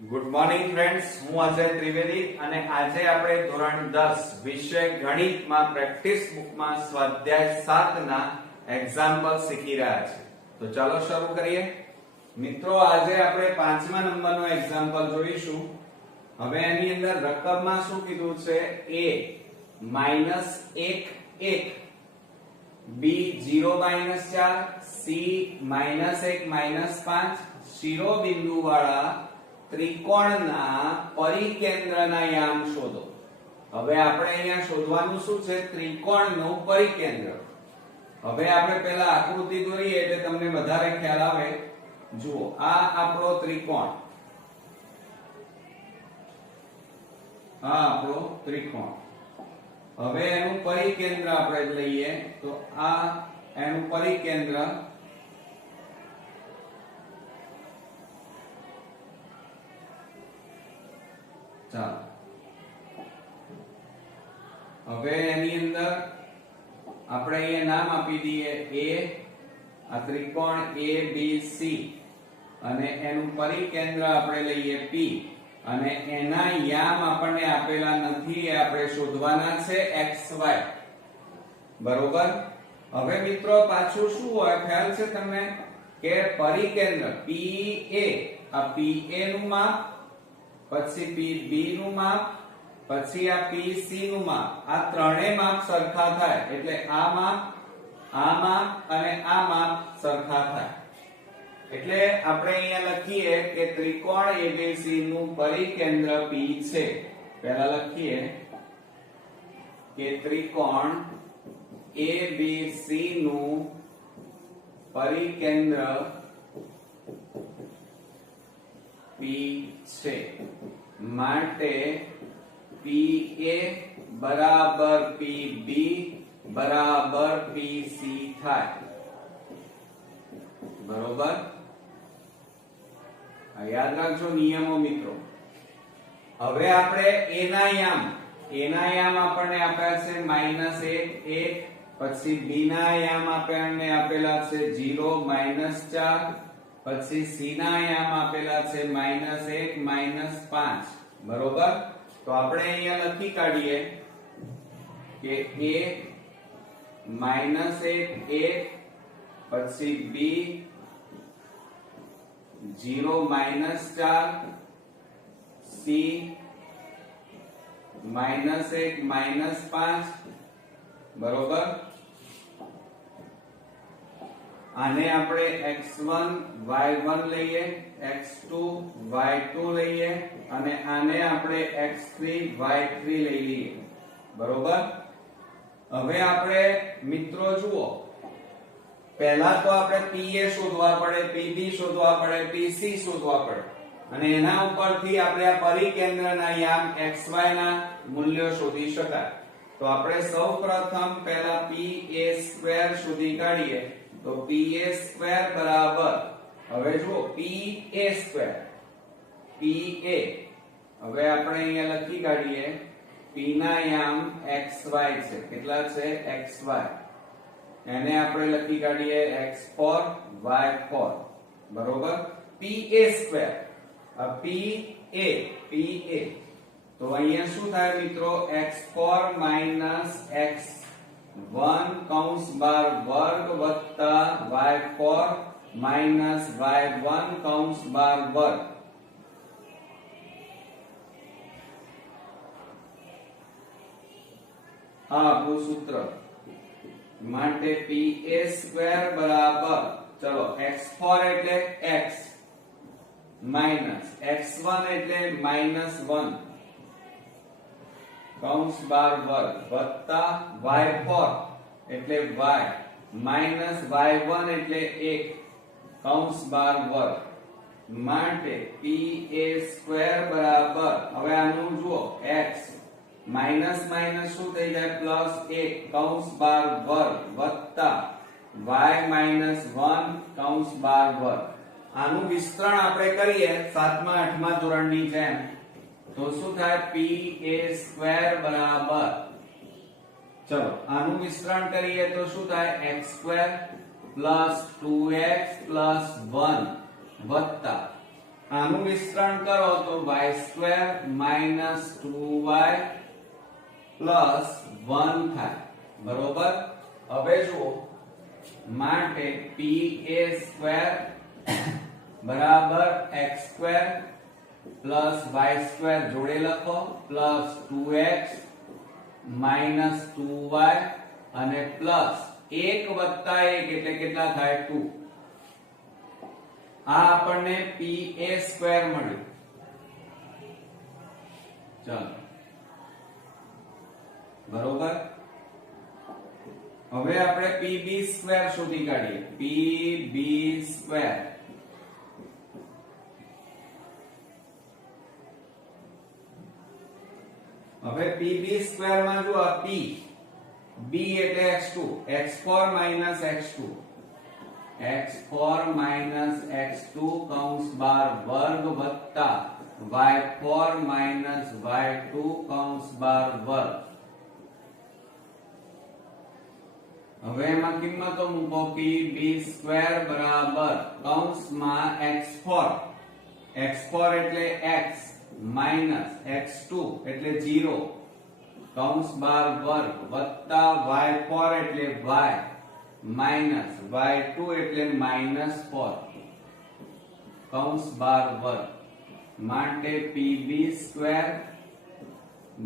Good morning friends, હું અજય ત્રિવેદી અને આજે આપણે ધોરણ 10 વિષય ગણિતમાં પ્રેક્ટિસ બુકમાં સ્વાધ્યાય 7 ના એક્ઝામ્પલ શીખી રહ્યા છીએ. તો ચાલો શરૂ કરીએ. મિત્રો, આજે આપણે 5મા નંબરનો એક્ઝામ્પલ જોઈશું. હવે એની અંદર રકમમાં શું કીધું છે? a -1 1, b 0 -4, c -1 -5 શિરોબિંદુ વાળા ત્રિકોણના પરિકેન્દ્રના યામ શોધો. હવે આપણે અહીંયા શોધવાનું શું છે? ત્રિકોણનું પરિકેન્દ્ર. હવે આપણે પહેલા આકૃતિ દોરીએ એટલે તમને વધારે ખ્યાલ આવે. જુઓ, આ આપણો ત્રિકોણ, આ આપણો ત્રિકોણ. હવે એનું પરિકેન્દ્ર આપણે લઈએ તો આ એનું પરિકેન્દ્ર ચાલો. હવે એની અંદર આપણે અહીંયા નામ આપી દઈએ a, આ ત્રિકોણ ABC, અને એનું પરિકેન્દ્ર આપણે લઈએ P, અને એના યામ આપણને આપેલા નથી, એ આપણે શોધવાના છે XY. બરોબર. હવે મિત્રો પાછું શું હોય ખ્યાલ છે તમને કે પરિકેન્દ્ર PA, આ PA નું માપ, પછી PB નું માપ, પછી આ PC નું માપ, આ ત્રણેય માપ સરખા થાય એટલે આ માપ અને આ માપ સરખા થાય. એટલે આપણે અહીંયા લખીએ કે ત્રિકોણ ABC નું પરિકેન્દ્ર P છે. પહેલા લખીએ કે ત્રિકોણ ABC નું પરિકેન્દ્ર P છે. માટે PA બરાબર PB બરાબર PC થાય. બરોબર. આ યાદ રાખજો નિયમો મિત્રો. હવે આપણે A ના યામ આપણને આપ્યા છે -1 1, પછી B ના યામ આપણને આપેલા છે 0 -4, પછી C ના યામ આપેલા છે -1 -5. બરોબર. તો આપણે અહીંયા લખી કાઢીએ કે A -1 1, પછી B 0 -4, C -1 -5. બરોબર. આને આપણે x1 y1 લઈએ, x2 y2 લઈએ, અને આને આપણે x3 y3 લઈ લઈએ. બરોબર. હવે આપણે મિત્રો જુઓ, પહેલા તો આપણે PA શોધવા પડે, PB શોધવા પડે, PC શોધવા પડે, અને એના ઉપરથી આપણે આ પરિકેન્દ્રના યામ XY ના મૂલ્યો શોધી શકાય. તો આપણે સૌપ્રથમ પહેલા PA² શોધી કાઢીએ. તો PA² બરાબર, હવે જુઓ PA², હવે આપણે અહીંયા લખી કાઢીએ P ના યામ XY છે. કેટલા છે? XY. એને આપણે લખી કાઢીએ x4 y4. બરોબર. PA², આ PA. તો અહીંયા શું થાય મિત્રો? x4 x1 કૌંસ બાર વર્ગ વત્તા y4 y1 કૌંસ બાર વર્ગ. આ આપણું સૂત્ર. માટે PA² બરાબર, ચલો, x4 એટલે x માઈનસ x1 એટલે -1 કૌંસ બાર વર્ગ વત્તા y4 એટલે y માઈનસ y1 એટલે 1 કૌંસ બાર વર્ગ. માટે PA² બરાબર, હવે આનું જુઓ, x માઈનસ માઈનસ શું થઈ જાય? +1 કૌંસ બાર વર્ગ વત્તા y -1 કૌંસ બાર વર્ગ. આનું વિસ્તરણ આપણે કરીએ 7મા 8મા ધોરણની જેમ તો શું થાય? PA² બરાબર, ચલો આનું વિસ્તરણ કરીએ તો શું થાય? x² + 2x + 1 વત્તા આનું વિસ્તરણ કરો તો y² minus 2y plus 1 થાય, બરોબર. હવે જુઓ, માટે pa² બરાબર x² plus y² જોડે લખો plus 2x minus 2y અને plus 1 વત્તા 1 એટલે કેટલા થાય 2. આ આપણને pa² મળ્યું. ચાલો, બરોબર. હવે આપણે pb² શોધી કાઢીએ. pb², હવે pb² માં જો આ p, b એટલે x2, x4 minus x2, x4 minus x2 કૌંસ બાર વર્ગ વત્તા y4 minus y2 કૌંસ બાર વર્ગ. હવે એમાં કિંમતો મૂકો. pb² બરાબર કૌંસમાં x4, x4 એટલે x minus x2 એટલે 0 કૌંસ બાર વર્ગ વત્તા y4 એટલે y minus y2 એટલે -4 કૌંસ બાર વર્ગ. માટે pb²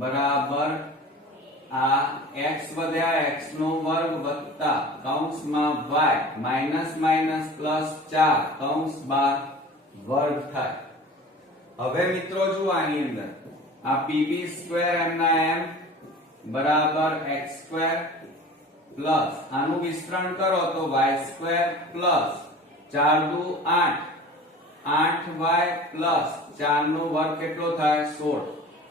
બરાબર આ x વધ્યા x નો વર્ગ વત્તા કૌંસમાં y માઈનસ માઈનસ પ્લસ 4 કૌંસ બાર વર્ગ થાય. હવે મિત્રો જુઓ આની અંદર આ pb² એમના એમ બરાબર x² પ્લસ આનું વિસ્તરણ કરો તો y² પ્લસ 4 દુ 8, 8y પ્લસ 4 નો વર્ગ કેટલો થાય 16.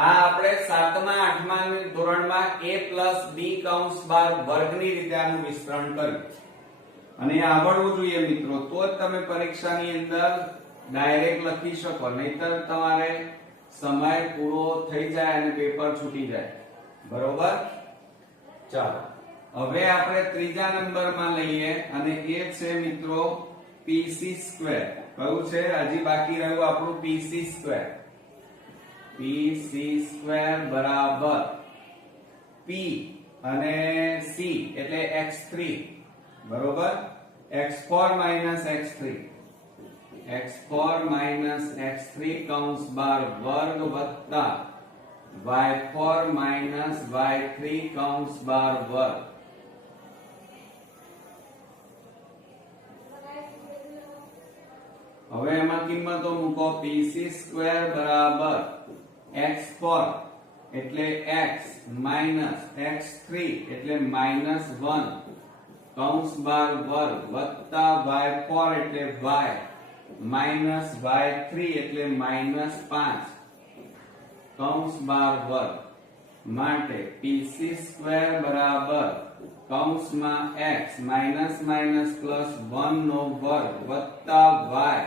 આ આપણે 7મા 8મા ધોરણમાં a પ્લસ b કૌંસ બાર વર્ગની રીતે આનું વિસ્તરણ કર્યું અને આવડવું જોઈએ મિત્રો, તો જ તમે પરીક્ષાની અંદર ડાયરેક્ટ લખી શકો, નહીતર તમારે સમય પૂરો થઈ જાય અને પેપર છૂટી જાય, બરોબર. ચાલો, હવે આપણે ત્રીજા નંબરમાં લઈએ અને એ છે મિત્રો pc². કયું છે? હજી બાકી રહ્યું આપણું pc². pc² બરાબર p અને c એટલે x3, બરોબર. x4 minus x3, x4 minus x3 કૌંસ બાર વર્ગ વત્તા y4 minus y3 કૌંસ બાર વર્ગ. હવે એમાં કિંમતો મૂકો. pc² બરાબર x4 એટલે x minus x3 એટલે -1 કૌંસ બાર વર્ગ વત્તા y4 એટલે y minus y3 એટલે -5 કૌંસ બાર વર્ગ. માટે pc² બરાબર કૌંસમાં x માઈનસ માઈનસ પ્લસ 1 નો વર્ગ વત્તા y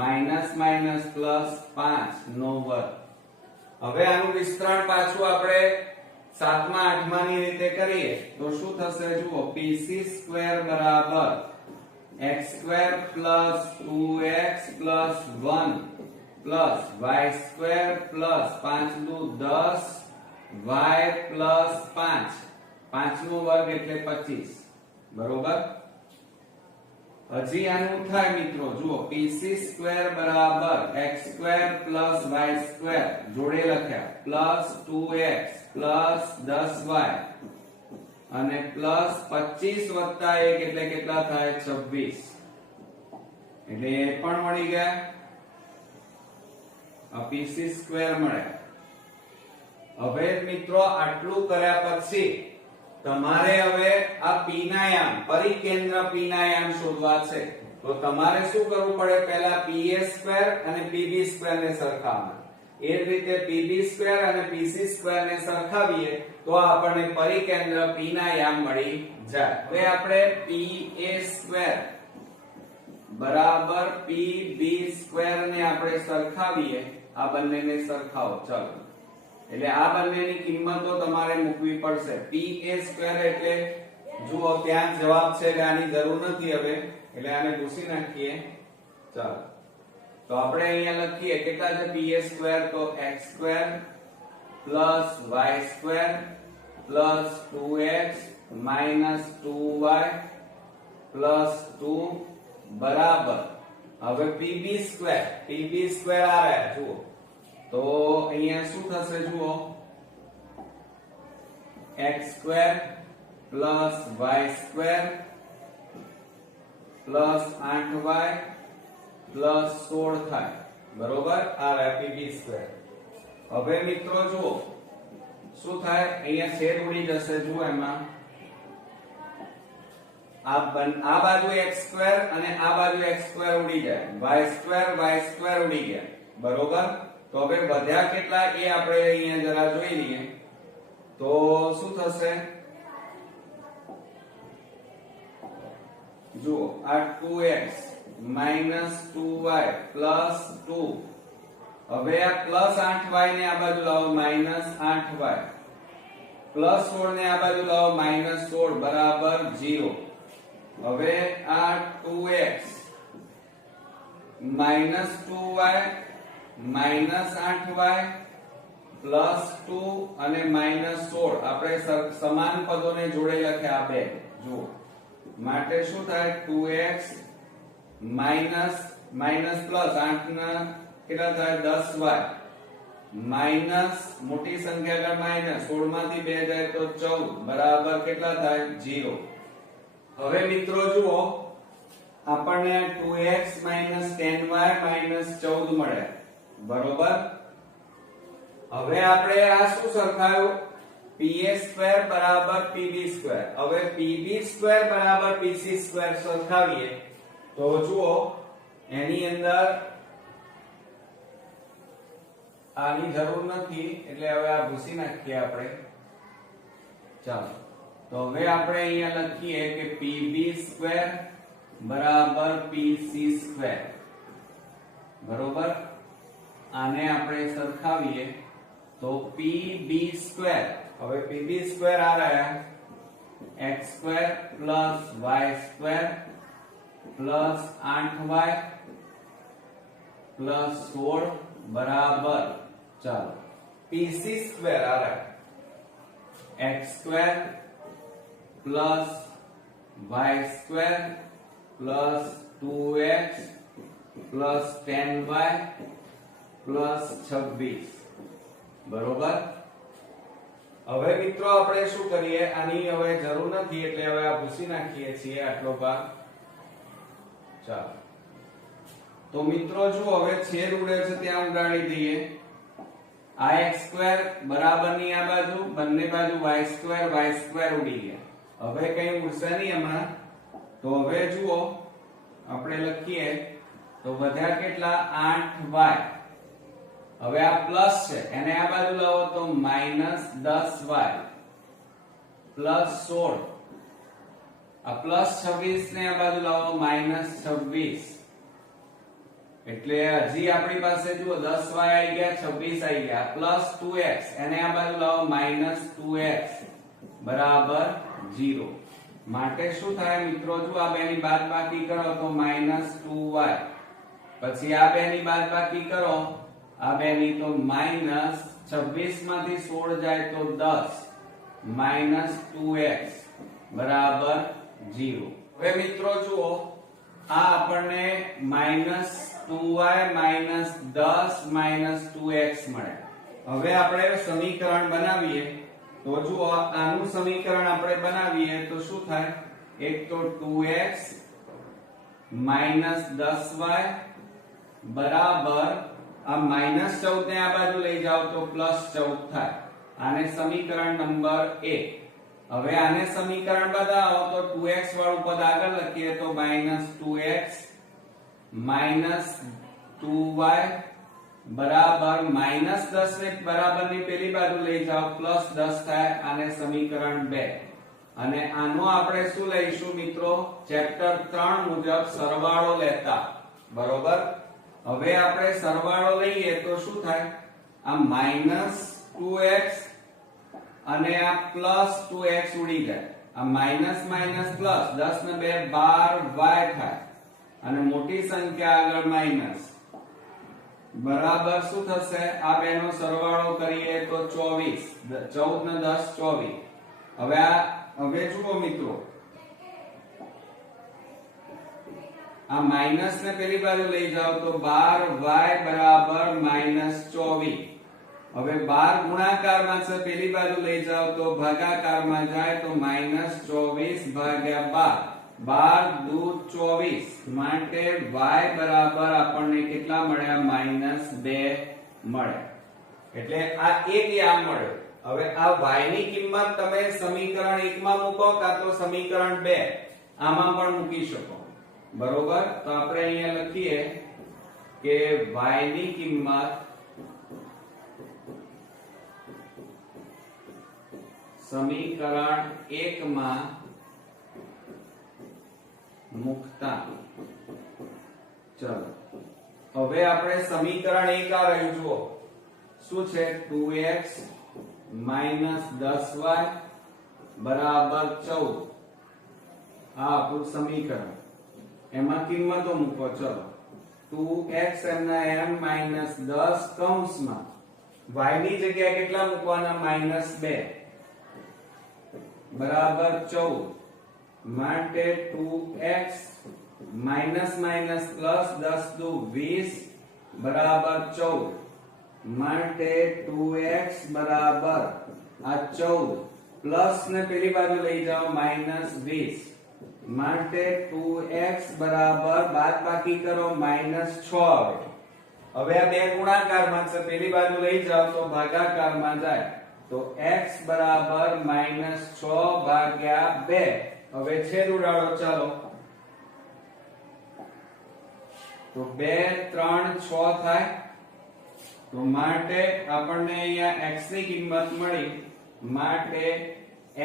માઈનસ માઈનસ પ્લસ 5 નો વર્ગ. હવે આનું વિસ્તરણ પાછું આપણે 7મા 8મા ની રીતે કરીએ તો શું થશે? જુઓ, pc² બરાબર x² plus 2x plus 1 plus y² plus 5 દુ 10 y પ્લસ 5, 5 નો વર્ગ એટલે 25, બરોબર. હજી આનું થાય મિત્રો, જુઓ pc² બરાબર x² પ્લસ y² જોડે લખ્યા પ્લસ 2x પ્લસ 10y અને પ્લસ 25 વત્તા 1 એટલે કેટલા થાય 26. એટલે એ પણ મળી ગયા. આ pc² મળ્યા. હવે મિત્રો આટલું કર્યા પછી તમારે હવે આ p ના યામ પરિકેન્દ્ર p ના યામ શોધવા છે. તો તમારે શું કરવું પડે? પહેલા pa² અને pb² ને સરખાવવા. એ જ રીતે pb² અને pc² ને સરખાવીએ તો આપણને પરિકેન્દ્ર p ના યામ મળી જાય. હવે આપણે pa² બરાબર pb² ને આપણે સરખાવીએ. આ બંનેને સરખાવો. ચલો, એટલે આ બંનેની કિંમતો તમારે મૂકવી પડશે. pa² એટલે જુઓ ત્યાં જવાબ છે એટલે આની જરૂર નથી હવે, એટલે આને ભૂસી નાખીએ. ચાલો, તો આપણે અહીંયા લખીએ કેટલા છે p² તો x² + y² + 2x - 2y + 2 બરાબર હવે pb² આ રહ્યા જુઓ તો અહીંયા શું થશે જુઓ x² + y² + 8y + 16 થાય બરોબર આ રહ્યા pb². હવે મિત્રો જુઓ શું થાય અહીંયા છેદ ઉડી જશે જુઓ એમાં આ બાજુ x² અને આ બાજુ x² ઉડી જાય y² ઉડી ગયા બરોબર. તો હવે વધ્યા કેટલા એ આપણે અહીંયા જરા જોઈ લઈએ તો શું થશે જુઓ આ 2x - 2y + 2 હવે આ +8y ને આ બાજુ લાવો -8y +16 ને આ બાજુ લાવો -16 બરાબર 0. હવે આ 2x - 2y -8y +2 અને -16 આપણે સમાન પદોને જોડે લખ્યા બે જુઓ માટે શું થાય 2x માઈનસ પ્લસ 8 ના કેટલા થાય 10y માઈનસ મોટી સંખ્યા આગળ માઈનસ 16 માંથી 2 જાય તો 14 બરાબર કેટલા થાય 0. હવે મિત્રો જુઓ આપણને 2x - 10y - 14 મળે બરોબર. હવે આપણે આ શું સરખાયું pa² બરાબર pb². હવે pb² બરાબર pc² સરખાવીએ તો જુઓ એની અંદર આની જરૂર નથી એટલે હવે આ ભૂસી નાખીએ આપણે. ચાલો તો હવે આપણે અહીંયા લખીએ કે pb² બરાબર pc² બરોબર. આને આપણે સરખાવીએ તો pb² હવે pb² આ રહ્યા x² + y² + 8y + 16 બરાબર ચાલો pc² આ રહ્યા x² + y² + 2x + 10y + 26 બરોબર. હવે મિત્રો આપણે શું કરીએ આની હવે જરૂર નથી એટલે હવે આ ભૂસી નાખીએ છીએ આટલો ભાગ. ચાલો તો મિત્રો જુઓ હવે છેદ ઉડે છે ત્યાં ઉડાડી દઈએ. આ x² બરાબર ની આ બાજુ બંને બાજુ y² ઉડી ગયા. હવે કઈ ઉડશે નહીં એમાં તો હવે જુઓ આપણે લખીએ તો વધ્યા કેટલા 8y. હવે આ પ્લસ છે એને આ બાજુ લાવો તો -10y +16 આ +26 ને આ બાજુ લાવો -26 એટલે હજી આપણી પાસે જુઓ 10y આવી ગયા 26 આવી ગયા +2x એને આ બાજુ લાવો -2x બરાબર 0. માટે શું થાય મિત્રો જો આ બેની બાદબાકી કરો તો -2y પછી આ બેની બાદબાકી કરો આ બેની તો -26 માંથી 16 જાય તો 10 -2x બરાબર 0. હવે મિત્રો જુઓ આ આપણને -2y -10 -2x મળે. હવે આપણે સમીકરણ બનાવીએ તો જુઓ આનું સમીકરણ આપણે બનાવીએ તો શું થાય એક તો 2x -10y બરાબર આ -14 ને આ બાજુ લઈ જાઓ તો +14 થાય. આને સમીકરણ નંબર 1. હવે આને સમીકરણ બતાવો તો 2x વાળું પદ આગળ લખીએ તો -2x -2y બરાબર -10 ને બરાબરની પેલી બાજુ લઈ જાઓ +10 થાય. આને સમીકરણ 2. અને આનો આપણે શું લઈશું મિત્રો ચેપ્ટર 3 મુજબ સરવાળો લેતા બરોબર. હવે આપણે સરવાળો લઈએ તો શું થાય આ -2x અને આ +2x ઉડી જાય. આ માઈનસ માઈનસ પ્લસ 10 ને 2 12y થાય અને મોટી સંખ્યા આગળ માઈનસ બરાબર શું થશે? આ બેનો સરવાળો કરીએ તો 24, 14 ને 10 24. હવે જુઓ મિત્રો, આ માઈનસ ને પેલી બાજુ લઈ જાઓ તો 12y બરાબર -24. હવે 12 ગુણાકારમાં છે, પેલી બાજુ લઈ જાઓ તો ભાગાકારમાં જાય તો -24 ભાગ્યા 12 દૂ 24 માટે y બરાબર આપણને કેટલા મળ્યા? -2 મળે. એટલે આ એક યામ મળ્યો. હવે આ y ની કિંમત તમે સમીકરણ 1 માં મૂકો કાં તો સમીકરણ 2 આમાં પણ મૂકી શકો. બરોબર? તો આપણે અહીંયા લખીએ કે y ની કિંમત સમીકરણ 1 માં મુકતા. ચલો હવે આપણે સમીકરણ 1 આ રહ્યું જુઓ શું છે? 2x - 10y બરાબર 14. આ આપણું સમીકરણ. એમાં કિંમતો મૂકો. ચલો 2x એમના m -10 કૌંસમાં y ની જગ્યાએ કેટલા મૂકવાના? -2 બરાબર 14 માટે 2x માઈનસ માઈનસ પ્લસ 10 દુ 20 બરાબર 14 માટે 2x બરાબર આ 14 પ્લસ ને પેલી બાજુ લઈ જાઓ -20 માટે 2x બરાબર બાદબાકી કરો -6. હવે આ બે ગુણાકારમાં છે, પેલી બાજુ લઈ જાઓ તો ભાગાકારમાં જાય તો x બરાબર -6 ભાગ્યા 2. હવે છેદ ઉડાડો. ચાલો તો 2 3 6 થાય. તો માટે આપણને અહીંયા x ની કિંમત મળી માટે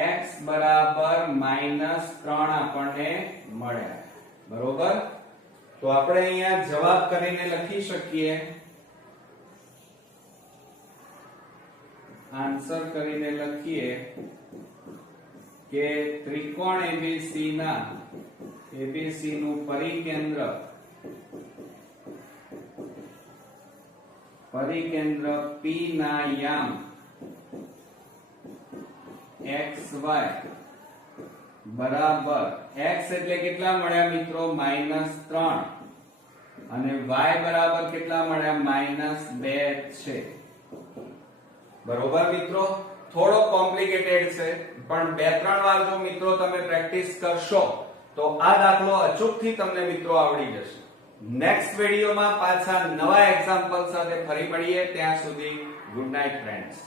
x બરાબર -3 આપણને મળ્યા. બરોબર? તો આપણે અહીંયા જવાબ કરીને લખી શકીએ, આન્સર કરીને લખીએ કે ત્રિકોણ ABC નું પરિકેન્દ્ર P ના યામ XY બરાબર x એટલે કેટલા મળ્યા મિત્રો? -3 અને y બરાબર કેટલા મળ્યા? -2 છે. બરોબર મિત્રો? થોડો કોમ્પ્લિકેટેડ છે, પણ 2-3 વાર જો મિત્રો તમે પ્રેક્ટિસ કરશો તો આ દાખલો અચૂકથી તમને મિત્રો આવડી જશે. નેક્સ્ટ વિડિયોમાં પાછા નવા એક્ઝામ્પલ સાથે ફરી મળીએ. ત્યાં સુધી ગુડ નાઇટ ફ્રેન્ડ્સ.